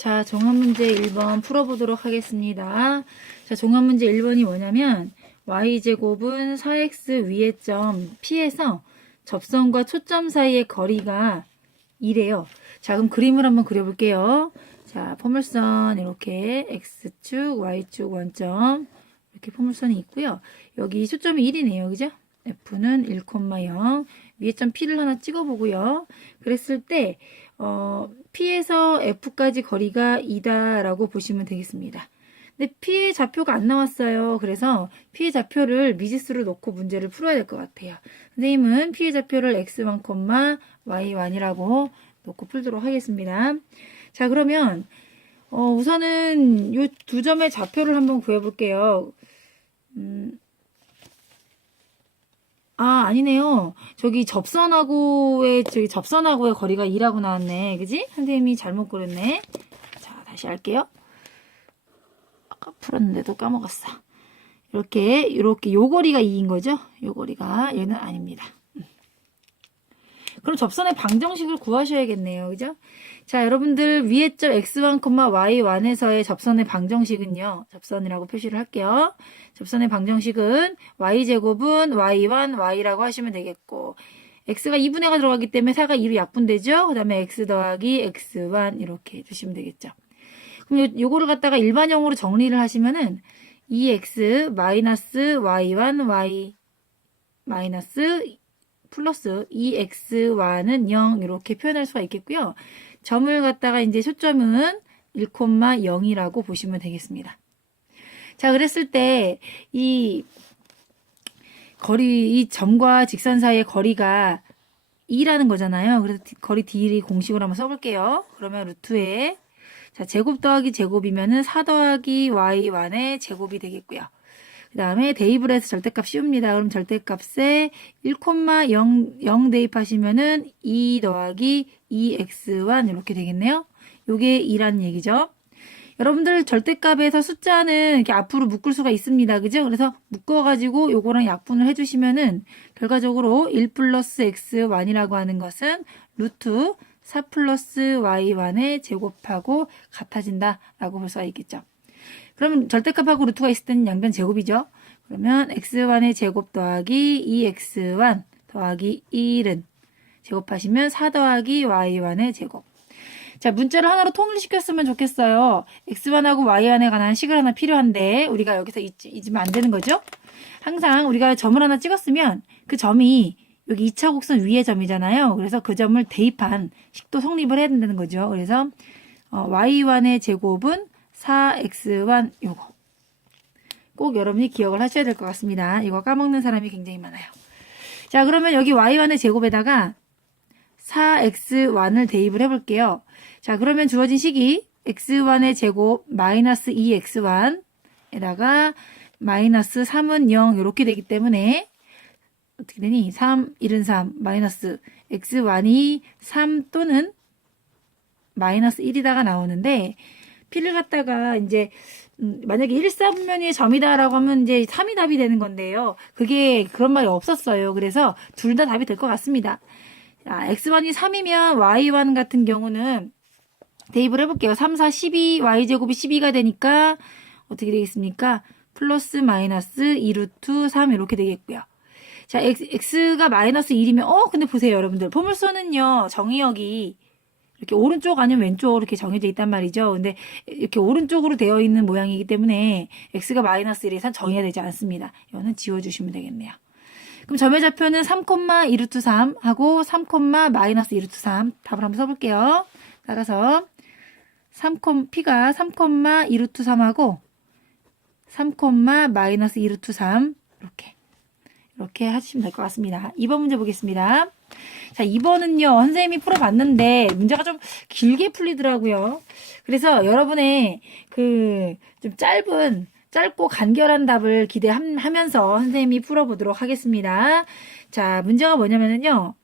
자, 종합문제 1번 풀어보도록 하겠습니다. 자, 종합문제 1번이 뭐냐면 y제곱은 4x 위의 점 P에서 접선과 초점 사이의 거리가 2래요. 자, 그럼 그림을 한번 그려볼게요. 자, 포물선 이렇게 x축, y축 원점 이렇게 포물선이 있고요. 여기 초점이 1이네요. 그죠? f는 1,0 위에 점 P를 하나 찍어보고요. 그랬을 때 어, P에서 F까지 거리가 2다라고 보시면 되겠습니다. 근데 P의 좌표가 안 나왔어요. 그래서 P의 좌표를 미지수로 놓고 문제를 풀어야 될 것 같아요. 선생님은 P의 좌표를 x1, y1이라고 놓고 풀도록 하겠습니다. 자, 그러면 어, 우선은 이 두 점의 좌표를 한번 구해볼게요. 음, 아, 아니네요. 저기 접선하고의, 저기 접선하고의 거리가 2라고 나왔네. 그지? 선생님이 잘못 그렸네. 자, 다시 할게요. 아까 풀었는데도 까먹었어. 이렇게, 이렇게, 요 거리가 2인 거죠? 요 거리가, 얘는 아닙니다. 음. 그럼 접선의 방정식을 구하셔야겠네요. 그죠? 자, 여러분들 위에 점 x1, y1에서의 접선의 방정식은요. 접선이라고 표시를 할게요. 접선의 방정식은 y제곱은 y1, y라고 하시면 되겠고 x가 2분의가 들어가기 때문에 4가 2로 약분되죠. 그 다음에 x 더하기 x1 이렇게 해주시면 되겠죠. 그럼 요, 요거를 갖다가 일반형으로 정리를 하시면은 2x 마이너스 y1, y 마이너스 플러스 2xy는 0 이렇게 표현할 수가 있겠고요. 점을 갖다가 이제 초점은 1,0이라고 보시면 되겠습니다. 자, 그랬을 때 이 거리 이 점과 직선 사이의 거리가 2라는 거잖아요. 그래서 디- 거리 d를 공식으로 한번 써볼게요. 그러면 루트에 자 제곱 더하기 제곱이면은 4 더하기 y1의 제곱이 되겠고요. 그 다음에 대입을 해서 절대값 씌웁니다. 그럼 절대값에 1,0 0 대입하시면은 2 더하기 2x1 이렇게 되겠네요. 요게 2라는 얘기죠. 여러분들 절대값에서 숫자는 이렇게 앞으로 묶을 수가 있습니다. 그죠? 그래서 묶어가지고 요거랑 약분을 해주시면은 결과적으로 1 플러스 x1이라고 하는 것은 루트 4 플러스 y1의 제곱하고 같아진다라고 볼 수가 있겠죠. 그럼 절대값하고 루트가 있을 때는 양변 제곱이죠. 그러면 x1의 제곱 더하기 2x1 더하기 1은 제곱하시면 4 더하기 y1의 제곱. 자, 문자를 하나로 통일시켰으면 좋겠어요. x1하고 y1에 관한 식을 하나 필요한데 우리가 여기서 잊, 잊으면 안 되는 거죠? 항상 우리가 점을 하나 찍었으면 그 점이 여기 2차 곡선 위의 점이잖아요. 그래서 그 점을 대입한 식도 성립을 해야 된다는 거죠. 그래서 어, y1의 제곱은 4x1 요거. 꼭 여러분이 기억을 하셔야 될 것 같습니다. 이거 까먹는 사람이 굉장히 많아요. 자, 그러면 여기 y1의 제곱에다가 4x1을 대입을 해볼게요. 자, 그러면 주어진 식이 x1의 제곱 마이너스 2x1에다가 마이너스 3은 0 이렇게 되기 때문에 어떻게 되니? 3, 1은 3, 마이너스 x1이 3 또는 마이너스 1이다가 나오는데 피를 갖다가 이제 음, 만약에 1사분면의 점이다라고 하면 이제 3이 답이 되는 건데요. 그게 그런 말이 없었어요. 그래서 둘 다 답이 될 것 같습니다. 자, x1이 3이면 y1 같은 경우는 대입을 해볼게요. 3, 4, 12, y제곱이 12가 되니까 어떻게 되겠습니까? 플러스 마이너스 2루트 3 이렇게 되겠고요. 자, x, x가 마이너스 1이면 어 근데 보세요 여러분들 포물선은요 정의역이 이렇게 오른쪽 아니면 왼쪽으로 이렇게 정해져 있단 말이죠. 근데 이렇게 오른쪽으로 되어 있는 모양이기 때문에 x가 마이너스 1 이상 정의가 되지 않습니다. 이거는 지워주시면 되겠네요. 그럼 점의 좌표는 3, 2루트 3 하고 3, 마이너스 2루트 3 답을 한번 써볼게요. 따라서 3, p가 3, 2루트 3하고 3, 마이너스 2루트 3 이렇게 이렇게 하시면 될 것 같습니다. 2번 문제 보겠습니다. 자, 2번은요, 선생님이 풀어봤는데, 문제가 좀 길게 풀리더라고요. 그래서 여러분의 그, 좀 짧은, 짧고 간결한 답을 기대하면서 선생님이 풀어보도록 하겠습니다. 자, 문제가 뭐냐면은요,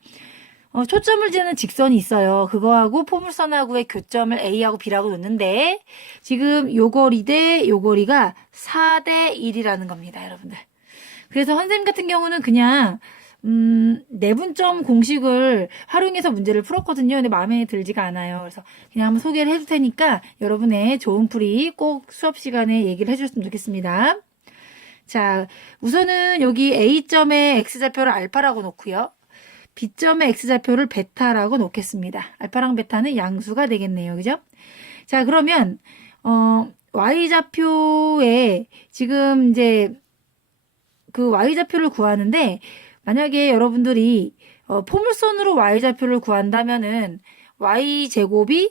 어, 초점을 지는 직선이 있어요. 그거하고 포물선하고의 교점을 A하고 B라고 놓는데, 지금 요 거리 대 요 거리가 4대 1이라는 겁니다, 여러분들. 그래서 선생님 같은 경우는 그냥 음, 내분점 공식을 활용해서 문제를 풀었거든요. 근데 마음에 들지가 않아요. 그래서 그냥 한번 소개를 해줄 테니까 여러분의 좋은 풀이 꼭 수업 시간에 얘기를 해줬으면 좋겠습니다. 자, 우선은 여기 A점의 X좌표를 알파라고 놓고요. B점의 X좌표를 베타라고 놓겠습니다. 알파랑 베타는 양수가 되겠네요. 그죠? 자, 그러면, 어, Y좌표에 지금 이제 그 Y좌표를 구하는데 만약에 여러분들이 어, 포물선으로 Y좌표를 구한다면은 Y제곱이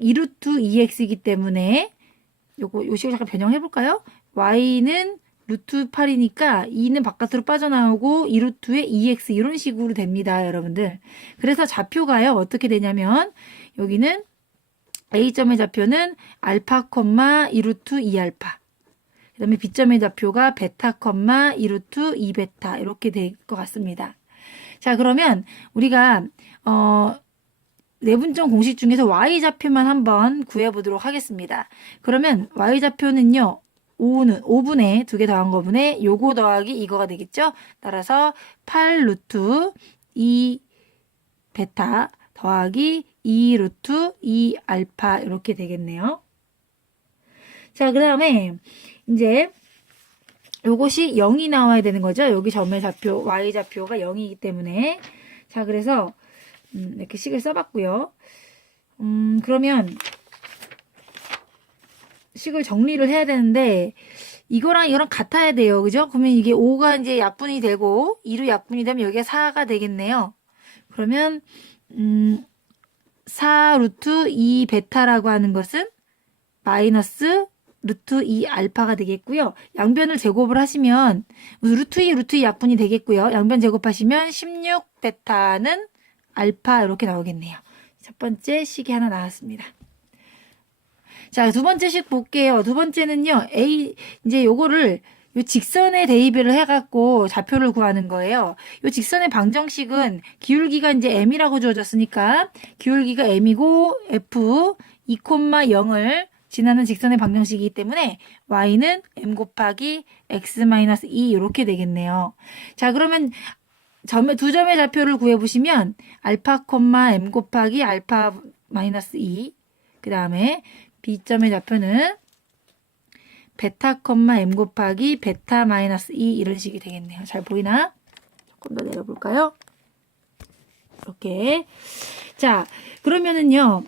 2루트 2x이기 때문에 요거 요 식을 잠깐 변형해 볼까요? Y는 루트 8이니까 2는 바깥으로 빠져나오고 2루트에 2x 이런 식으로 됩니다, 여러분들. 그래서 좌표가요. 어떻게 되냐면 여기는 A점의 좌표는 알파, 2루트 2알파. 그 다음에 B점의 좌표가 베타, 2루트 2베타. 이렇게 될 것 같습니다. 자, 그러면 우리가, 어, 내분점 공식 중에서 Y좌표만 한번 구해보도록 하겠습니다. 그러면 Y좌표는요, 5는, 5분의 두개 더한 거분에 요거 더하기 이거가 되겠죠? 따라서 8 루트 2 베타 더하기 2 루트 2 알파 이렇게 되겠네요. 자, 그 다음에 이제 요것이 0이 나와야 되는 거죠. 여기 점의 좌표, y 좌표가 0이기 때문에. 자, 그래서 음, 이렇게 식을 써봤고요. 음, 그러면 식을 정리를 해야 되는데 이거랑 이거랑 같아야 돼요. 그죠? 그러면 이게 5가 이제 약분이 되고 2로 약분이 되면 여기가 4가 되겠네요. 그러면 음, 4 루트 2 베타라고 하는 것은 마이너스 루트 2 알파가 되겠고요. 양변을 제곱을 하시면 루트 2 루트 2 약분이 되겠고요. 양변 제곱하시면 16 베타는 알파 이렇게 나오겠네요. 첫 번째 식이 하나 나왔습니다. 자, 두 번째 식 볼게요. 두 번째는요, A, 이제 요거를 요 직선에 대입을 해갖고 좌표를 구하는 거예요. 요 직선의 방정식은 기울기가 이제 m이라고 주어졌으니까 기울기가 m이고 f 2,0을 지나는 직선의 방정식이기 때문에 y는 m 곱하기 x-2 이렇게 되겠네요. 자, 그러면 점의 두 점의 좌표를 구해 보시면 알파, m 곱하기 알파 마이너스 2. 그 다음에 B점의 좌표는 베타, m 곱하기 베타 마이너스 2 이런 식이 되겠네요. 잘 보이나? 조금 더 내려볼까요? 이렇게. 자, 그러면은요.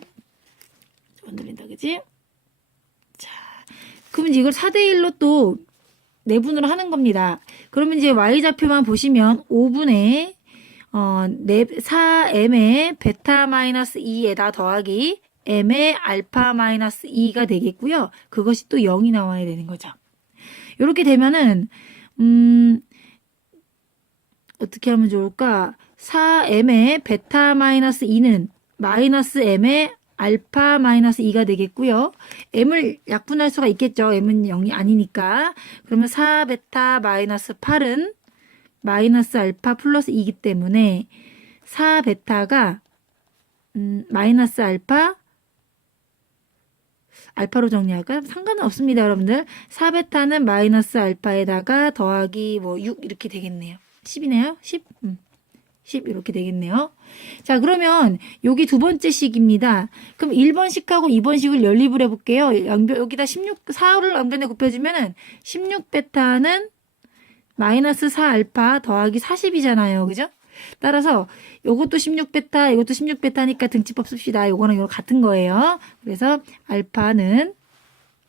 좀 들린다, 그지? 자, 그러면 이걸 4대1로 또 내분으로 하는 겁니다. 그러면 이제 y좌표만 보시면 5분의 어, 4m의 베타 마이너스 2에다 더하기 m의 알파 마이너스 2가 되겠고요. 그것이 또 0이 나와야 되는 거죠. 이렇게 되면은 음 어떻게 하면 좋을까? 4m의 베타 마이너스 2는 마이너스 m의 알파 마이너스 2가 되겠고요. m을 약분할 수가 있겠죠. m은 0이 아니니까. 그러면 4 베타 마이너스 8은 마이너스 알파 플러스 2이기 때문에 4 베타가 음, 마이너스 알파 알파로 정리할까요? 상관은 없습니다, 여러분들. 4 베타는 마이너스 알파에다가 더하기 뭐 6 이렇게 되겠네요. 10이네요? 10? 음. 10 이렇게 되겠네요. 자, 그러면 여기 두 번째 식입니다. 그럼 1번 식하고 2번 식을 연립을 해볼게요. 양변, 여기다 16, 4를 양변에 곱해주면은 16베타는 마이너스 4알파 더하기 40이잖아요. 그죠? 따라서 요것도 16베타, 이것도 16베타니까 등치법 씁시다. 요거는 이거 같은 거예요. 그래서 알파는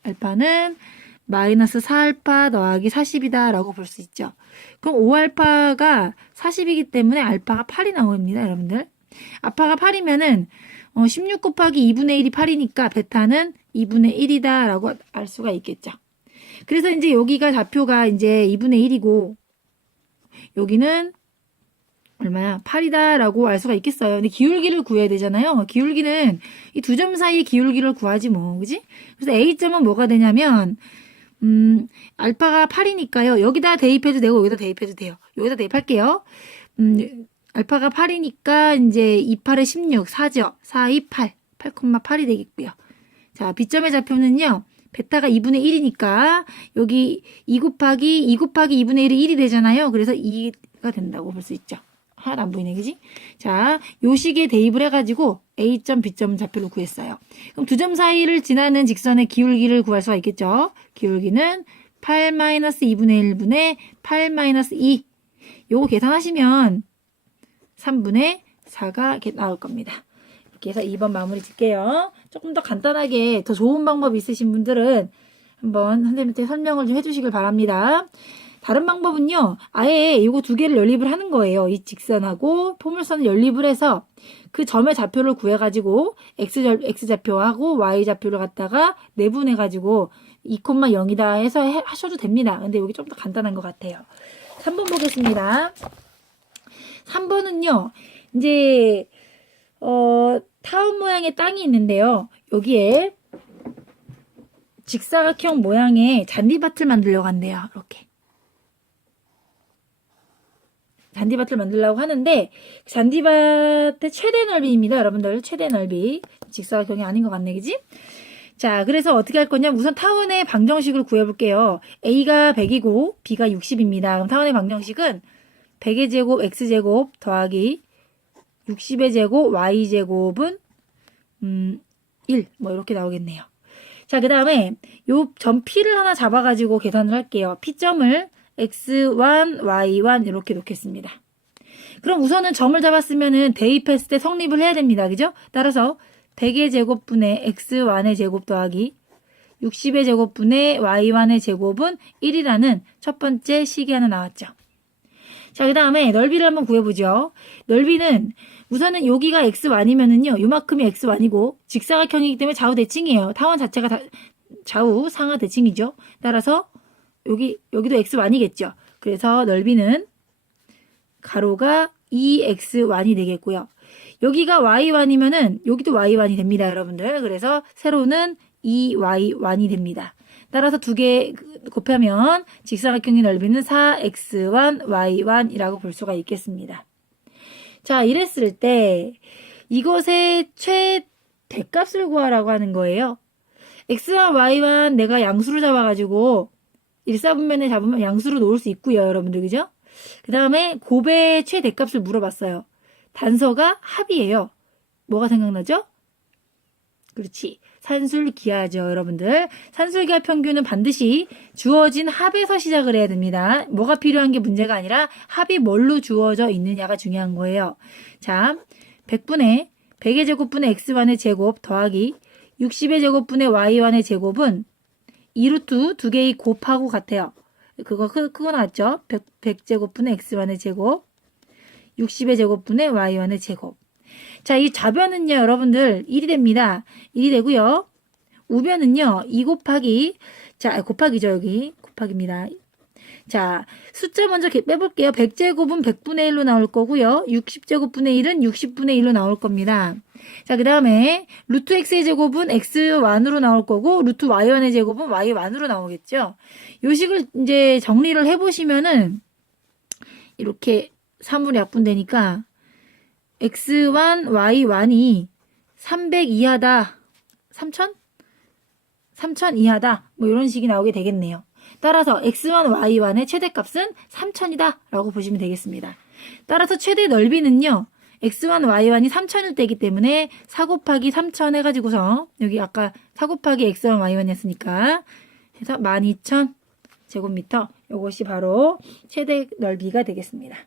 알파는 마이너스 4알파 더하기 40이다 라고 볼 수 있죠. 그럼 5알파가 40이기 때문에 알파가 8이 나옵니다. 여러분들. 알파가 8이면은 어, 16 곱하기 2분의 1이 8이니까 베타는 2분의 1이다 라고 알 수가 있겠죠. 그래서 이제 여기가 좌표가 이제 2분의 1이고 여기는 얼마야? 8이다라고 알 수가 있겠어요. 근데 기울기를 구해야 되잖아요. 기울기는 이 두 점 사이의 기울기를 구하지 뭐, 그지? 그래서 A점은 뭐가 되냐면 음, 알파가 8이니까요. 여기다 대입해도 되고 여기다 대입해도 돼요. 여기다 대입할게요. 음, 알파가 8이니까 이제 2, 8에 16, 4죠. 4, 2, 8. 8,8이 되겠고요. 자, B점의 좌표는요. 베타가 2분의 1이니까 여기 2 곱하기 2 곱하기 2분의 1이 1이 되잖아요. 그래서 2가 된다고 볼 수 있죠. 하나도 안 보이네, 그지? 자, 요 식에 대입을 해가지고 A점, B점 좌표를 구했어요. 그럼 두 점 사이를 지나는 직선의 기울기를 구할 수가 있겠죠? 기울기는 8-2분의 1분의 8-2. 요거 계산하시면 3분의 4가 이렇게 나올 겁니다. 이렇게 해서 2번 마무리 짓게요. 조금 더 간단하게 더 좋은 방법이 있으신 분들은 한번 선생님한테 설명을 좀 해주시길 바랍니다. 다른 방법은요, 아예 이거 두 개를 연립을 하는 거예요. 이 직선하고 포물선을 연립을 해서 그 점의 좌표를 구해가지고 x, 절- x 좌표하고 y 좌표를 갖다가 내분해가지고 2,0이다 해서 해- 하셔도 됩니다. 근데 여기 좀 더 간단한 것 같아요. 3번 보겠습니다. 3번은요, 이제, 어, 타원 모양의 땅이 있는데요. 여기에 직사각형 모양의 잔디밭을 만들려고 한대요. 이렇게. 잔디밭을 만들려고 하는데 그 잔디밭의 최대 넓이입니다. 여러분들 최대 넓이 직사각형이 아닌 것 같네, 그지? 자, 그래서 어떻게 할 거냐? 우선 타원의 방정식을 구해볼게요. A가 100이고 B가 60입니다. 그럼 타원의 방정식은 100의 제곱 x제곱 더하기 60의 제곱 y제곱은 음, 1. 뭐 이렇게 나오겠네요. 자, 그 다음에 요 점 P를 하나 잡아가지고 계산을 할게요. P점을 x1, y1 이렇게 놓겠습니다. 그럼 우선은 점을 잡았으면은 대입했을 때 성립을 해야 됩니다. 그죠? 따라서 100의 제곱분의 x1의 제곱 더하기 60의 제곱분의 y1의 제곱은 1이라는 첫 번째 식이 하나 나왔죠. 자, 그 다음에 넓이를 한번 구해보죠. 넓이는 우선은 여기가 x1이면은요, 요만큼이 x1이고, 직사각형이기 때문에 좌우 대칭이에요. 타원 자체가 다 좌우 상하 대칭이죠. 따라서 여기, 여기도 x1이겠죠. 그래서 넓이는 가로가 2x1이 되겠고요. 여기가 y1이면은 여기도 y1이 됩니다, 여러분들. 그래서 세로는 2y1이 됩니다. 따라서 두 개 곱하면 직사각형의 넓이는 4x1, y1이라고 볼 수가 있겠습니다. 자, 이랬을 때 이것의 최대값을 구하라고 하는 거예요. x와 y와 내가 양수를 잡아가지고 일사분면에 잡으면 양수로 놓을 수 있고요, 여러분들 그죠? 그 다음에 곱의 최대값을 물어봤어요. 단서가 합이에요. 뭐가 생각나죠? 그렇지. 산술기하죠, 여러분들. 산술기하 평균은 반드시 주어진 합에서 시작을 해야 됩니다. 뭐가 필요한 게 문제가 아니라 합이 뭘로 주어져 있느냐가 중요한 거예요. 자, 100분의 100의 제곱분의 x1의 제곱 더하기 60의 제곱분의 y1의 제곱은 2루트 두 개의 곱하고 같아요. 그거 크, 크고 나왔죠? 100, 100제곱분의 x1의 제곱 60의 제곱분의 y1의 제곱 자, 이 좌변은요, 여러분들, 1이 됩니다. 1이 되고요. 우변은요, 2 곱하기, 자, 곱하기죠, 여기. 곱하기입니다. 자, 숫자 먼저 빼볼게요. 100제곱은 100분의 1로 나올 거고요. 60제곱분의 1은 60분의 1로 나올 겁니다. 자, 그 다음에, 루트 x의 제곱은 x1으로 나올 거고, 루트 y1의 제곱은 y1으로 나오겠죠. 요 식을 이제 정리를 해보시면은, 이렇게 사물이 약분되니까, x1, y1이 300 이하다. 3000? 3000 이하다. 뭐 이런 식이 나오게 되겠네요. 따라서 x1, y1의 최대값은 3000이다. 라고 보시면 되겠습니다. 따라서 최대 넓이는요. X1, y1이 3000일 때이기 때문에 4 곱하기 3000 해가지고서 여기 아까 4 곱하기 x1, y1 이었으니까 해서 12000 제곱미터 이것이 바로 최대 넓이가 되겠습니다.